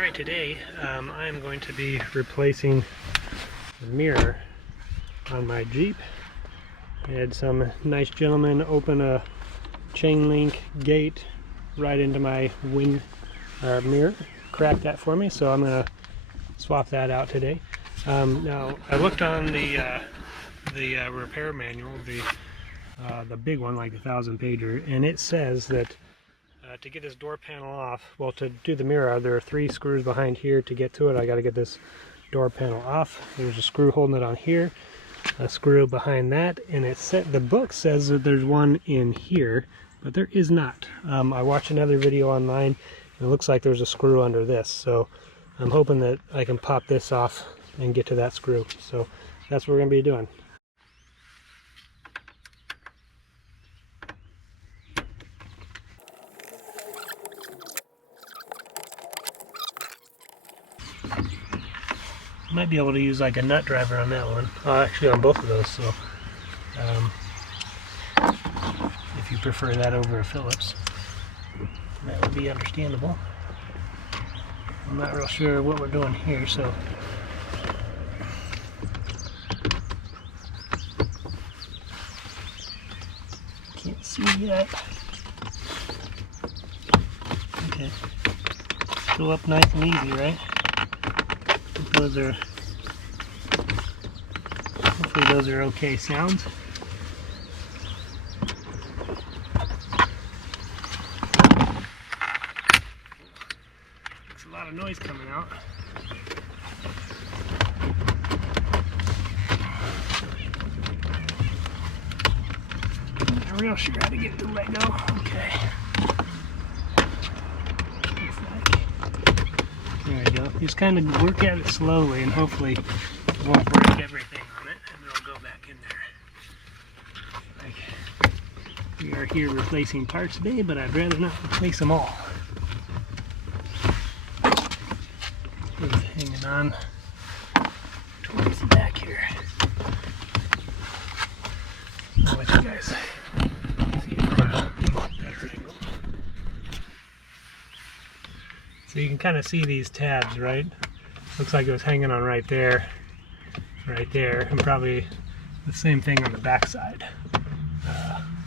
Alright, today I'm going to be replacing the mirror on my Jeep. I had some nice gentleman open a chain link gate right into my mirror, crack that for me, so I'm going to swap that out today. Now, I looked on the repair manual, the big one, like the 1000-pager, and it says that to get this door panel off, well, to do the mirror, there are 3 screws behind here to get to it. I got to get this door panel off. There's a screw holding it on here, a screw behind that, and the book says that there's one in here, but there is not. I watched another video online, and it looks like there's a screw under this, so I'm hoping that I can pop this off and get to that screw. So that's what we're going to be doing. Might be able to use like a nut driver on that one. Actually on both of those, so if you prefer that over a Phillips, that would be understandable. I'm not real sure what we're doing here, so can't see yet. Okay, go up nice and easy, right? Hopefully those are okay sounds. There's a lot of noise coming out. I'm not real sure how to get it to let go. Okay. There we go. Just kind of work at it slowly and hopefully it won't break everything on it and it'll go back in there. Like, we are here replacing parts today, but I'd rather not replace them all. Just hanging on towards the back here. I'll let you guys see it from a better angle. So you can kind of see these tabs, right? Looks like it was hanging on right there, and probably the same thing on the back side.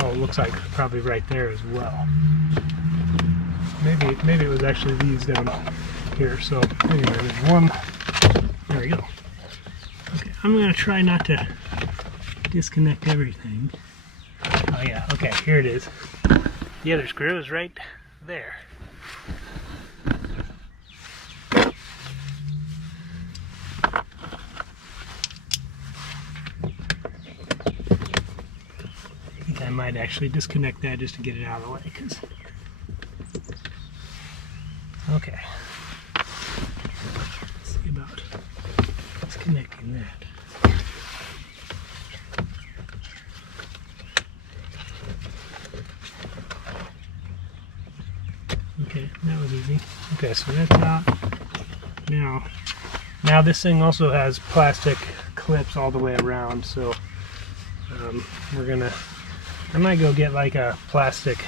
Oh, it looks like probably right there as well. Maybe it was actually these down here. So anyway, there's one. There we go. Okay, I'm gonna try not to disconnect everything. Oh yeah, okay, here it is. The other screw is right there. I might actually disconnect that just to get it out of the way, because okay, let's see about disconnecting that. Okay, that was easy. Okay, so that's out. Now this thing also has plastic clips all the way around, so I might go get like a plastic,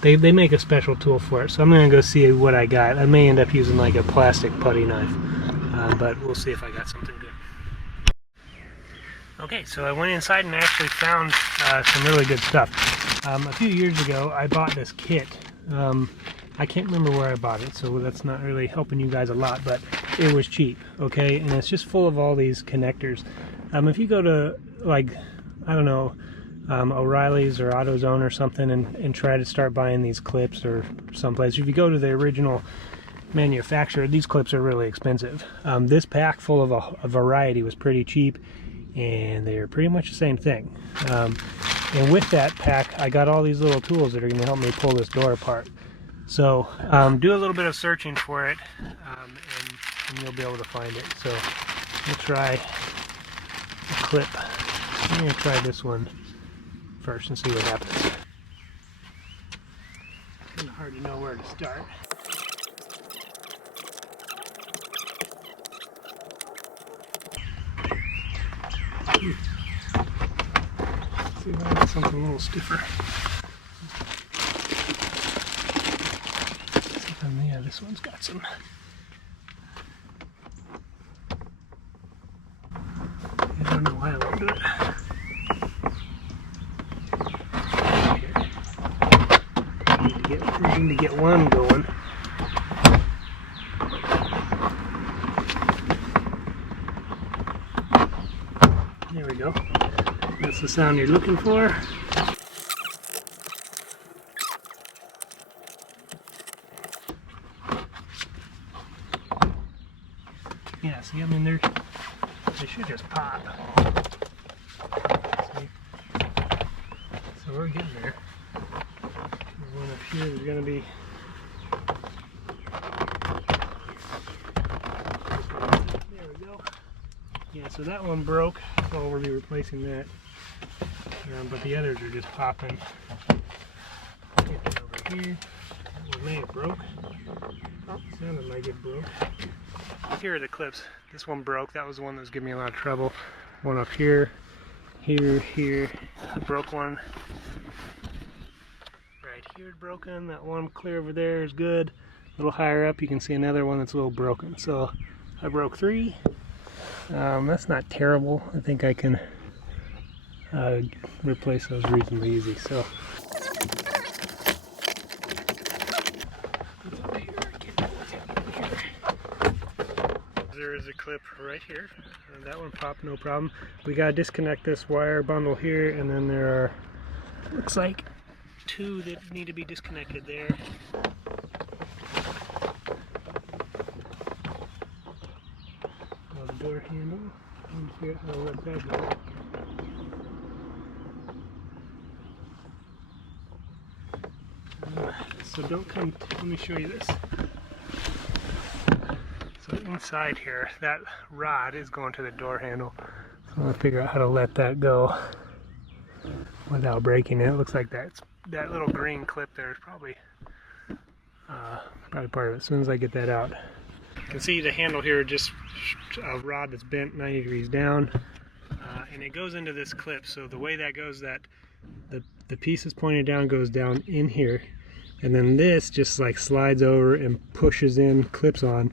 they make a special tool for it, so I'm going to go see what I got. I may end up using like a plastic putty knife, but we'll see if I got something good. Okay, so I went inside and actually found some really good stuff. A few years ago I bought this kit. I can't remember where I bought it, so that's not really helping you guys a lot, but it was cheap, okay? And it's just full of all these connectors. If you go to, like, I don't know, O'Reilly's or AutoZone or something and try to start buying these clips or someplace, if you go to the original manufacturer, these clips are really expensive. This pack full of a variety was pretty cheap, and they're pretty much the same thing. And with that pack, I got all these little tools that are going to help me pull this door apart. So do a little bit of searching for it, and you'll be able to find it. So we'll try a clip. I'm going to try this one first and see what happens. It's kind of hard to know where to start. See if I get something a little stiffer. Yeah, this one's got some to get one going. There we go. That's the sound you're looking for. Yeah, see, I mean, they should just pop. See? So we're getting there. There's one up here. There's going to be. There we go. Yeah, so that one broke, so we'll be replacing that. But the others are just popping. Get it over here. That one may have broke. Oh, sounded like it broke. Here are the clips. This one broke. That was the one that was giving me a lot of trouble. One up here, here. I broke one. Right here is broken. That one clear over there is good. A little higher up you can see another one that's a little broken. So I broke 3. That's not terrible. I think I can replace those reasonably easy. So there is a clip right here. That one popped, no problem. We gotta disconnect this wire bundle here, and then there are, looks like, 2 that need to be disconnected there. The door handle. Let me figure out how to let that go. So don't come, let me show you this. So inside here, that rod is going to the door handle. So I'm going to figure out how to let that go without breaking it. It looks like that little green clip there is probably part of it. As soon as I get that out. You can see the handle here, just a rod that's bent 90 degrees down. And it goes into this clip. So the way that goes, that the piece is pointed down, goes down in here. And then this just like slides over and pushes in, clips on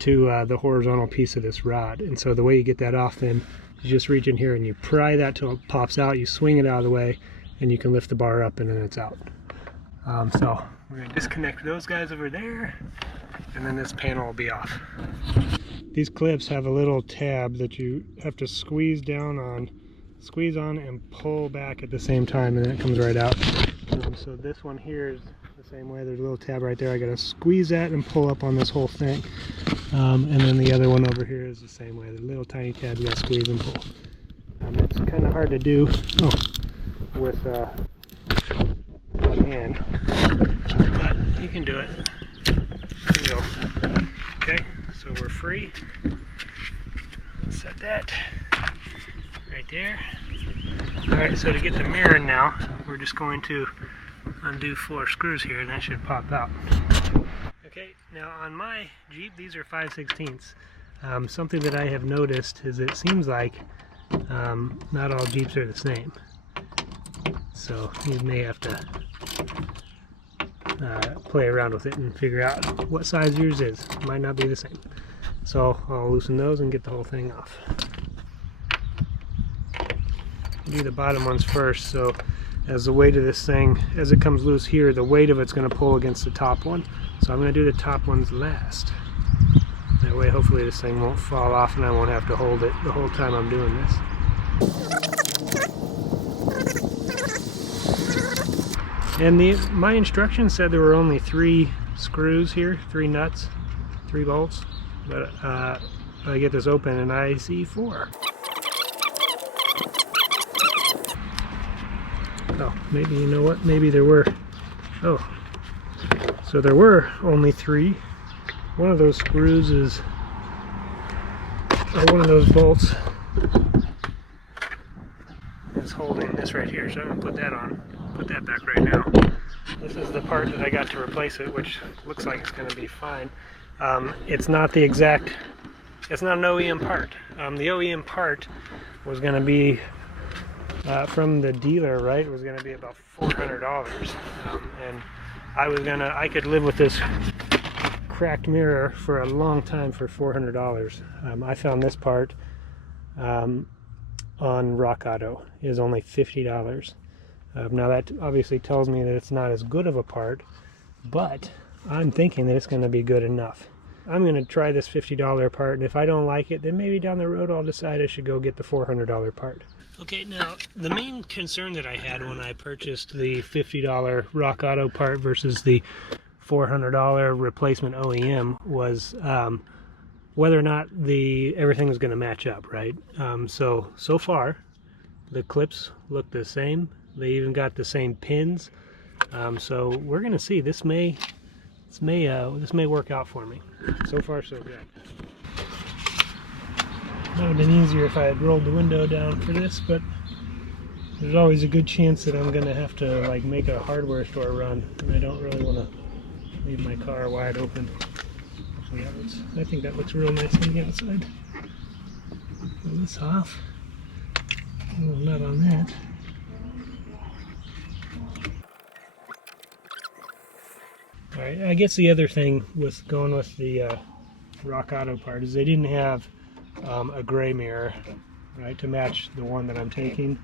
to the horizontal piece of this rod. And so the way you get that off, then you just reach in here and you pry that till it pops out, you swing it out of the way, and you can lift the bar up and then it's out. So we're going to disconnect those guys over there, and then this panel will be off. These clips have a little tab that you have to squeeze on and pull back at the same time, and then it comes right out. So this one here is the same way. There's a little tab right there. I gotta squeeze that and pull up on this whole thing. And then the other one over here is the same way. The little tiny tab you gotta squeeze and pull. It's kind of hard to do with one hand, but you can do it. There you go. Okay, so we're free. Set that right there. Alright, so to get the mirror now, we're just going to undo 4 screws here, and that should pop out. Okay, now on my Jeep, these are 5/16. Something that I have noticed is it seems like not all Jeeps are the same. So you may have to play around with it and figure out what size yours is. It might not be the same. So I'll loosen those and get the whole thing off. Do the bottom ones first, so as the weight of this thing, as it comes loose here, the weight of it's going to pull against the top one. So I'm going to do the top ones last. That way hopefully this thing won't fall off and I won't have to hold it the whole time I'm doing this. And my instructions said there were only 3 screws here, 3 nuts, 3 bolts, but I get this open and I see 4. Oh, maybe, you know what, maybe there were, oh, so there were only 3. One of those screws is, or one of those bolts is holding this right here, so I'm going to put that on, put that back right now. This is the part that I got to replace it, which looks like it's going to be fine. It's not the exact, it's not an OEM part. The OEM part was going to be from the dealer, right? It was going to be about $400, and I could live with this cracked mirror for a long time for $400. I found this part on Rock Auto. It is only $50. Now that obviously tells me that it's not as good of a part, but I'm thinking that it's going to be good enough. I'm going to try this $50 part, and if I don't like it, then maybe down the road I'll decide I should go get the $400 part. Okay, now the main concern that I had when I purchased the $50 Rock Auto part versus the $400 replacement OEM was whether or not everything was going to match up, right? So far, the clips look the same. They even got the same pins. So we're going to see. This may work out for me. So far, so good. It would have been easier if I had rolled the window down for this, but there's always a good chance that I'm going to have to like make a hardware store run, and I don't really want to leave my car wide open. Actually, I think that looks real nice on the outside. Pull this off. A little nut on that. Alright, I guess the other thing with going with the Rock Auto part is they didn't have a gray mirror, right, to match the one that I'm taking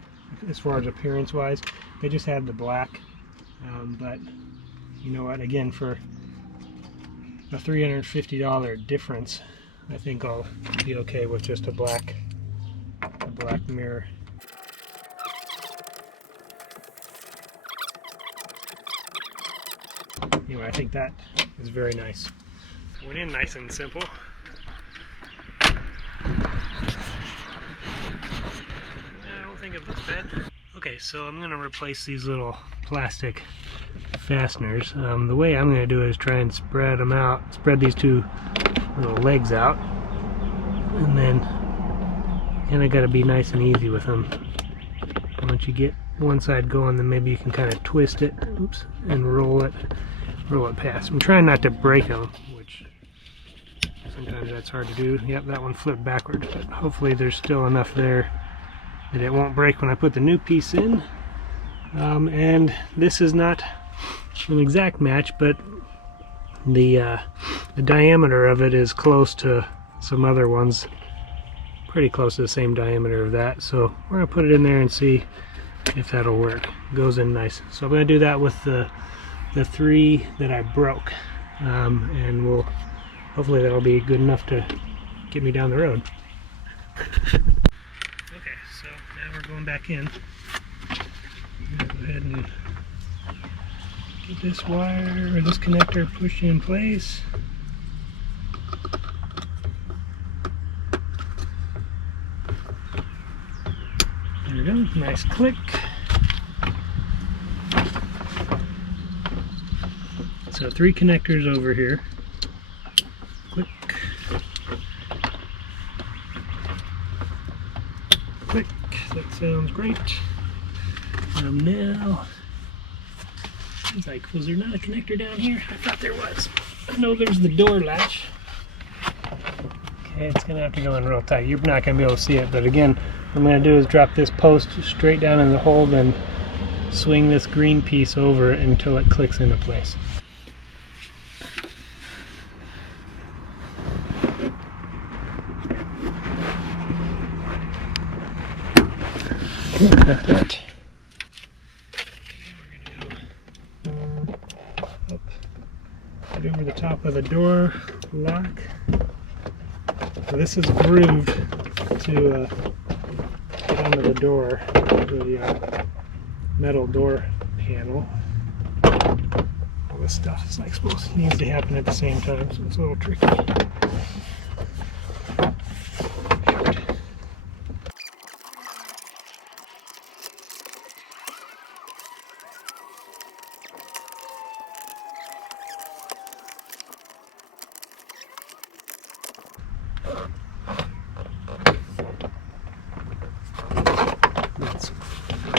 as far as appearance wise. They just had the black, but you know what, again, for a $350 difference, I think I'll be okay with just a black mirror. Anyway, I think that is very nice. Went in nice and simple. I don't think it looks bad. Okay, so I'm going to replace these little plastic fasteners. The way I'm going to do it is try and spread them out, spread these two little legs out, and then kind of got to be nice and easy with them. Once you get one side going, then maybe you can kind of twist it, oops, and roll it past. I'm trying not to break them, which sometimes that's hard to do. Yep, that one flipped backwards, but hopefully there's still enough there that it won't break when I put the new piece in. And this is not an exact match, but the diameter of it is close to some other ones, pretty close to the same diameter of that. So we're gonna put it in there and see if that'll work. It goes in nice. So I'm gonna do that with the three that I broke, and hopefully that'll be good enough to get me down the road. Okay, so now we're going back in. I'm gonna go ahead and get this wire or this connector pushed in place. There we go, nice click. So 3 connectors over here. Click. Click. That sounds great. Now, seems like, was there not a connector down here? I thought there was. I know there's the door latch. Okay, it's gonna have to go in real tight. You're not gonna be able to see it, but again, what I'm gonna do is drop this post straight down in the hole, then swing this green piece over until it clicks into place. Got that. Up, right over the top of the door lock. So this is grooved to get under the door, the metal door panel. All this stuff is like needs to happen at the same time, so it's a little tricky.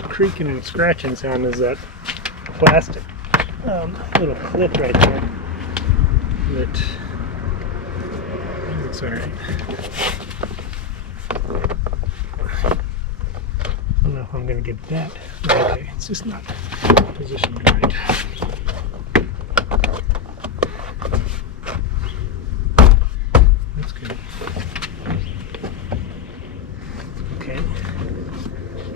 Creaking and scratching sound is that plastic little clip right there that looks alright. I don't know if I'm going to get that right. It's just not positioned right. That's good. Okay.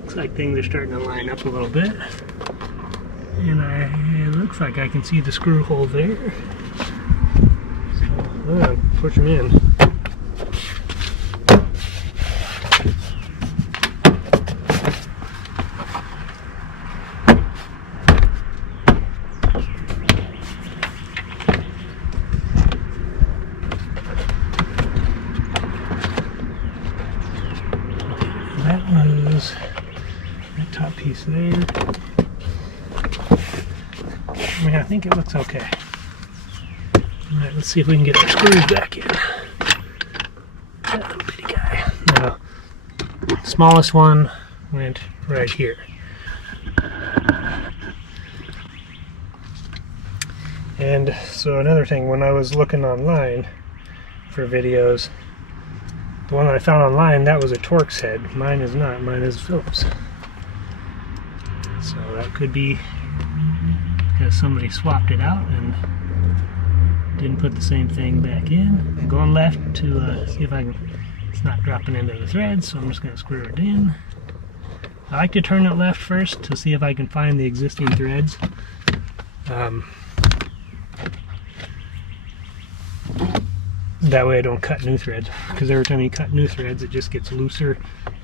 Looks like things are starting to line up a little bit. And it looks like I can see the screw hole there. So I'm gonna push them in. That top piece there. I mean, I think it looks okay. Alright, let's see if we can get the screws back in. That little bitty guy. Now, smallest one went right here. And so another thing, when I was looking online for videos, the one that I found online, that was a Torx head. Mine is not. Mine is Phillips. So that could be because somebody swapped it out and didn't put the same thing back in. I'm going left to see if I can. It's not dropping into the thread, so I'm just going to screw it in. I like to turn it left first to see if I can find the existing threads. That way I don't cut new threads, because every time you cut new threads it just gets looser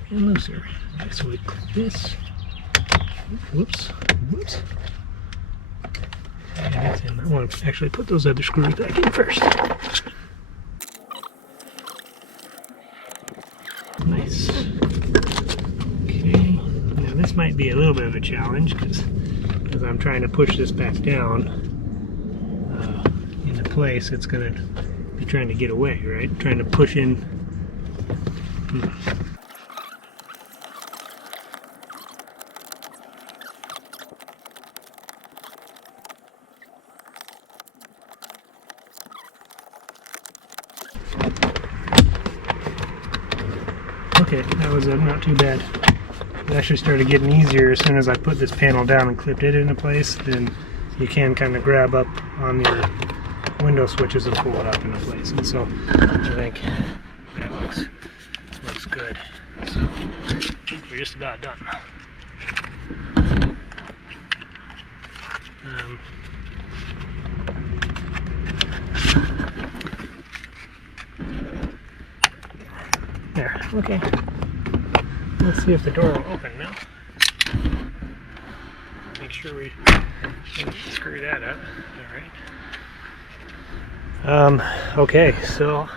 and looser. Right, so we click this. Whoops. And I want to actually put those other screws back in first. Nice. Okay, now this might be a little bit of a challenge because as I'm trying to push this back down into place, it's going to be trying to get away, right? Trying to push in. Okay, that was not too bad. It actually started getting easier as soon as I put this panel down and clipped it into place. Then you can kind of grab up on your window switches and pull it up into place. And so I think that looks good. So we're just about done. There, okay. Let's see if the door will open now. Make sure we screw that up. Alright. Okay, so